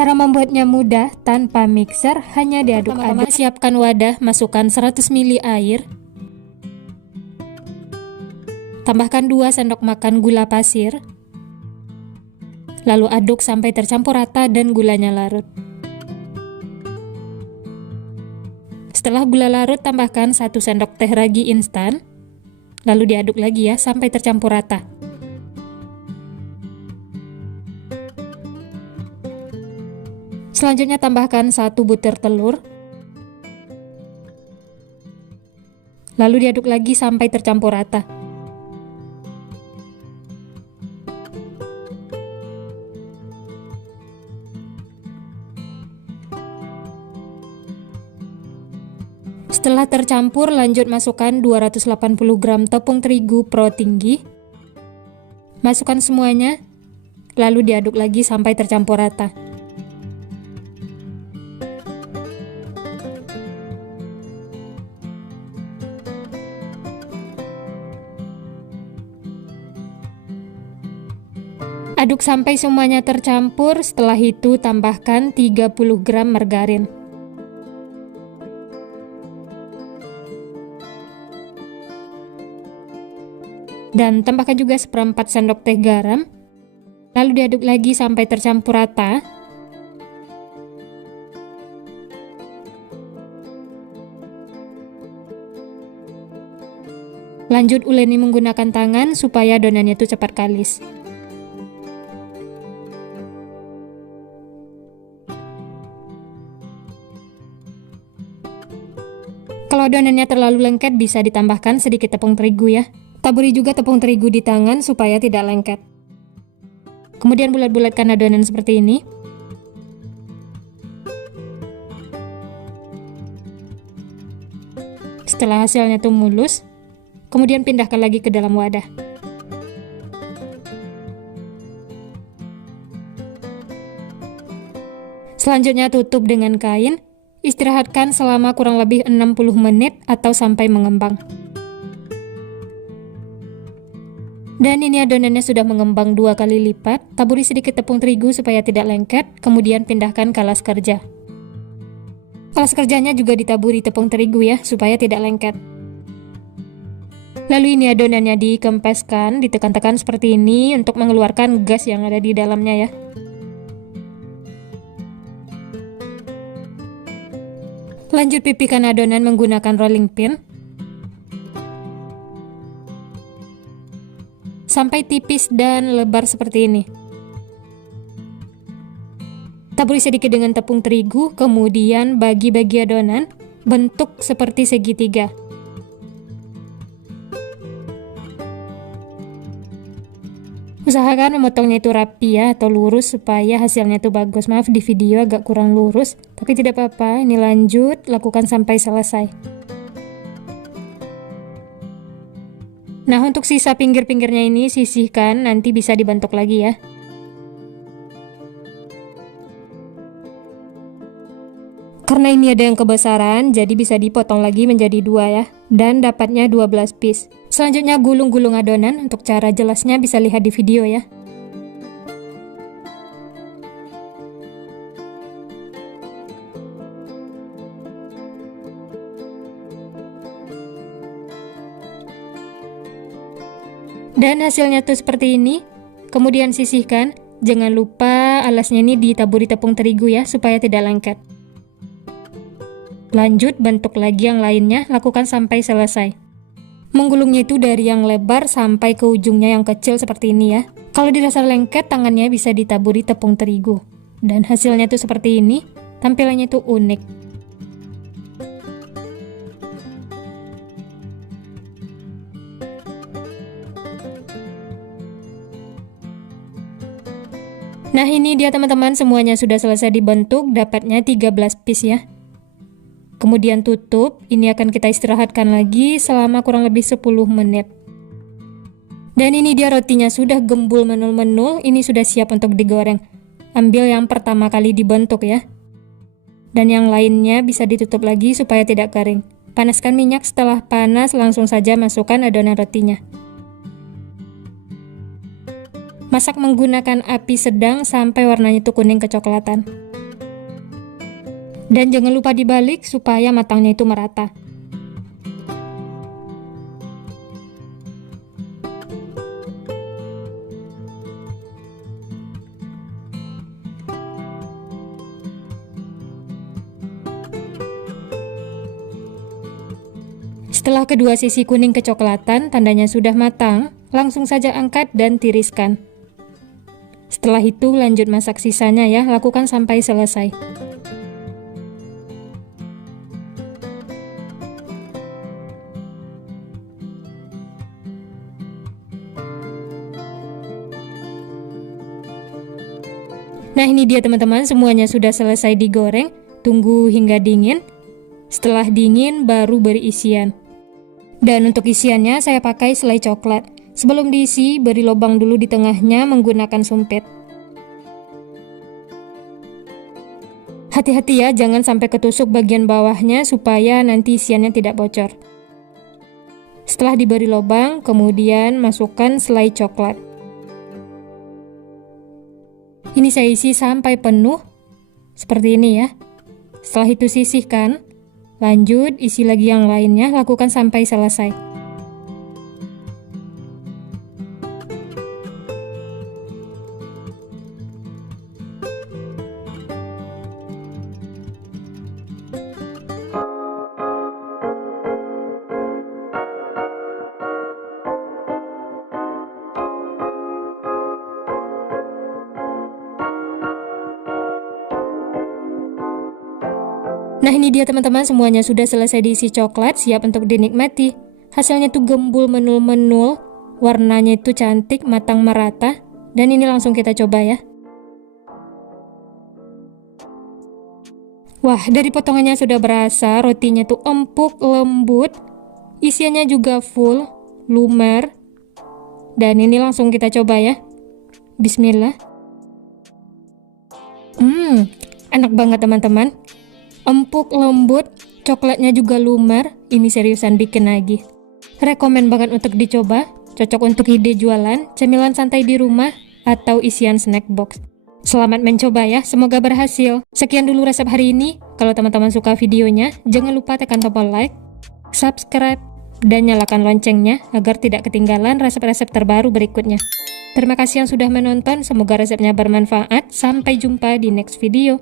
Cara membuatnya mudah tanpa mixer, hanya diaduk-aduk. Siapkan wadah, masukkan 100 ml air. Tambahkan 2 sendok makan gula pasir. Lalu aduk sampai tercampur rata dan gulanya larut. Setelah gula larut, tambahkan 1 sendok teh ragi instan. Lalu diaduk lagi ya sampai tercampur rata. Selanjutnya tambahkan 1 butir telur. Lalu diaduk lagi sampai tercampur rata. Setelah tercampur, lanjut masukkan 280 gram tepung terigu pro tinggi. Masukkan semuanya, lalu diaduk lagi sampai tercampur rata. Aduk sampai semuanya tercampur, setelah itu tambahkan 30 gram margarin. Dan tambahkan juga 1/4 sendok teh garam. Lalu diaduk lagi sampai tercampur rata. Lanjut uleni menggunakan tangan supaya adonannya itu cepat kalis. Kalau adonannya terlalu lengket, bisa ditambahkan sedikit tepung terigu ya. Taburi juga tepung terigu di tangan supaya tidak lengket. Kemudian bulat-bulatkan adonan seperti ini. Setelah hasilnya tuh mulus, kemudian pindahkan lagi ke dalam wadah. Selanjutnya tutup dengan kain. Istirahatkan selama kurang lebih 60 menit atau sampai mengembang. Dan ini adonannya sudah mengembang 2 kali lipat. Taburi sedikit tepung terigu supaya tidak lengket, kemudian pindahkan ke alas kerja. Alas kerjanya juga ditaburi tepung terigu ya, supaya tidak lengket. Lalu ini adonannya dikempeskan, ditekan-tekan seperti ini untuk mengeluarkan gas yang ada di dalamnya ya. Lanjut pipihkan adonan menggunakan rolling pin sampai tipis dan lebar seperti ini. Taburi sedikit dengan tepung terigu, kemudian bagi-bagi adonan bentuk seperti segitiga. Usahakan memotongnya itu rapi ya, atau lurus supaya hasilnya itu bagus. Maaf di video agak kurang lurus, tapi tidak apa-apa. Ini lanjut, lakukan sampai selesai. Nah, untuk sisa pinggir-pinggirnya ini sisihkan, nanti bisa dibentuk lagi ya. Karena ini ada yang kebesaran, jadi bisa dipotong lagi menjadi 2 ya. Dan dapatnya 12 piece. Selanjutnya gulung-gulung adonan, untuk cara jelasnya bisa lihat di video ya. Dan hasilnya tuh seperti ini. Kemudian sisihkan, jangan lupa alasnya ini ditaburi tepung terigu ya, supaya tidak lengket. Lanjut bentuk lagi yang lainnya, lakukan sampai selesai. Menggulungnya itu dari yang lebar sampai ke ujungnya yang kecil seperti ini ya. Kalau dirasa lengket, tangannya bisa ditaburi tepung terigu. Dan hasilnya itu seperti ini, tampilannya itu unik. Nah ini dia teman-teman, semuanya sudah selesai dibentuk, dapatnya 13 piece ya. Kemudian tutup, ini akan kita istirahatkan lagi selama kurang lebih 10 menit. Dan ini dia rotinya sudah gembul menul-menul, ini sudah siap untuk digoreng. Ambil yang pertama kali dibentuk ya. Dan yang lainnya bisa ditutup lagi supaya tidak kering. Panaskan minyak, setelah panas langsung saja masukkan adonan rotinya. Masak menggunakan api sedang sampai warnanya itu kuning kecoklatan. Dan jangan lupa dibalik supaya matangnya itu merata. Setelah kedua sisi kuning kecoklatan, tandanya sudah matang, langsung saja angkat dan tiriskan. Setelah itu lanjut masak sisanya ya, lakukan sampai selesai. Nah ini dia teman-teman, semuanya sudah selesai digoreng, tunggu hingga dingin. Setelah dingin baru beri isian. Dan untuk isiannya saya pakai selai coklat. Sebelum diisi, beri lubang dulu di tengahnya menggunakan sumpit. Hati-hati ya, jangan sampai ketusuk bagian bawahnya supaya nanti isiannya tidak bocor. Setelah diberi lubang, kemudian masukkan selai coklat. Ini saya isi sampai penuh, seperti ini ya. Setelah itu sisihkan. Lanjut, isi lagi yang lainnya, lakukan sampai selesai. Nah ini dia teman-teman, semuanya sudah selesai diisi coklat, siap untuk dinikmati. Hasilnya tuh gembul menul-menul, warnanya itu cantik, matang merata. Dan ini langsung kita coba ya. Wah, dari potongannya sudah berasa, rotinya tuh empuk, lembut. Isiannya juga full, lumer. Dan ini langsung kita coba ya. Bismillah. Enak banget teman-teman. Empuk, lembut, coklatnya juga lumer. Ini seriusan bikin lagi. Rekomen banget untuk dicoba. Cocok untuk ide jualan, cemilan santai di rumah, atau isian snack box. Selamat mencoba ya, semoga berhasil. Sekian dulu resep hari ini. Kalau teman-teman suka videonya, jangan lupa tekan tombol like, subscribe, dan nyalakan loncengnya agar tidak ketinggalan resep-resep terbaru berikutnya. Terima kasih yang sudah menonton, semoga resepnya bermanfaat. Sampai jumpa di next video.